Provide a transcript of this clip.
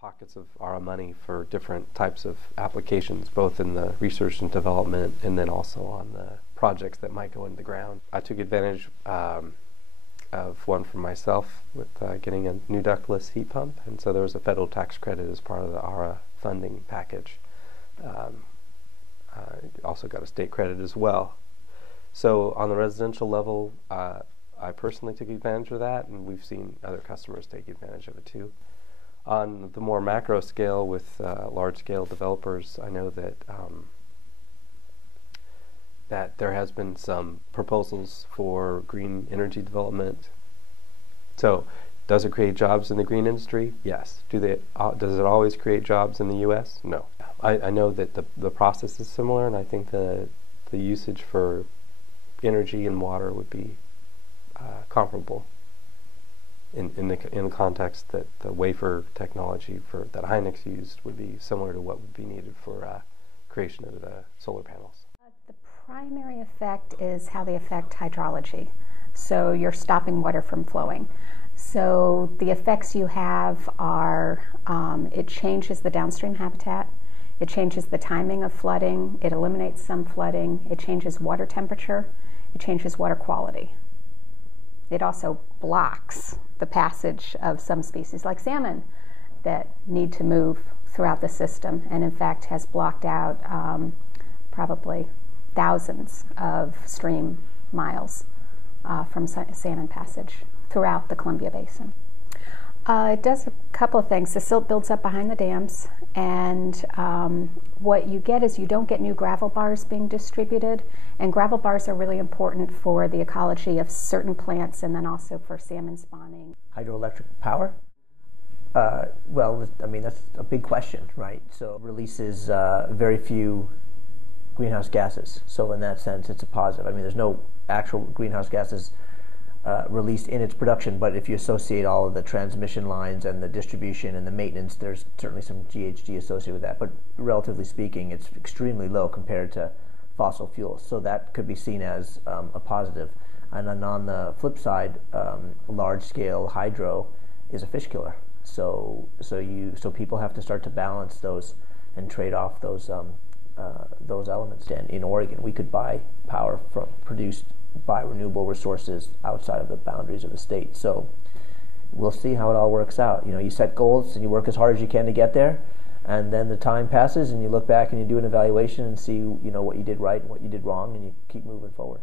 pockets of ARA money for different types of applications, both in the research and development and then also on the projects that might go into the ground. I took advantage of one for myself with getting a new ductless heat pump, and so there was a federal tax credit as part of the ARA funding package. Also got a state credit as well. So on the residential level, I personally took advantage of that, and we've seen other customers take advantage of it too. On the more macro scale with large-scale developers, I know that that there has been some proposals for green energy development. So, does it create jobs in the green industry? Yes. Does it always create jobs in the U.S.? No. I know that the process is similar, and I think the usage for energy and water would be comparable in the context that the wafer technology that Hynix used would be similar to what would be needed for creation of the solar panels. The primary effect is how they affect hydrology. So you're stopping water from flowing. So the effects you have are it changes the downstream habitat, it changes the timing of flooding, it eliminates some flooding, it changes water temperature, it changes water quality. It also blocks the passage of some species like salmon that need to move throughout the system, and in fact has blocked out probably thousands of stream miles from salmon passage throughout the Columbia Basin. It does a couple of things. The silt builds up behind the dams, and what you get is you don't get new gravel bars being distributed, and gravel bars are really important for the ecology of certain plants and then also for salmon spawning. Hydroelectric power? Well, I mean, that's a big question, right? So it releases very few greenhouse gases. So in that sense, it's a positive. I mean, there's no actual greenhouse gases released in its production, but if you associate all of the transmission lines and the distribution and the maintenance, there's certainly some GHG associated with that. But relatively speaking, it's extremely low compared to fossil fuels. So that could be seen as a positive. And then on the flip side, large-scale hydro is a fish killer. So people have to start to balance those and trade off those elements. And in Oregon, we could buy power produced by renewable resources outside of the boundaries of the state. So we'll see how it all works out. You know, you set goals and you work as hard as you can to get there, and then the time passes and you look back and you do an evaluation and see, you know, what you did right and what you did wrong, and you keep moving forward.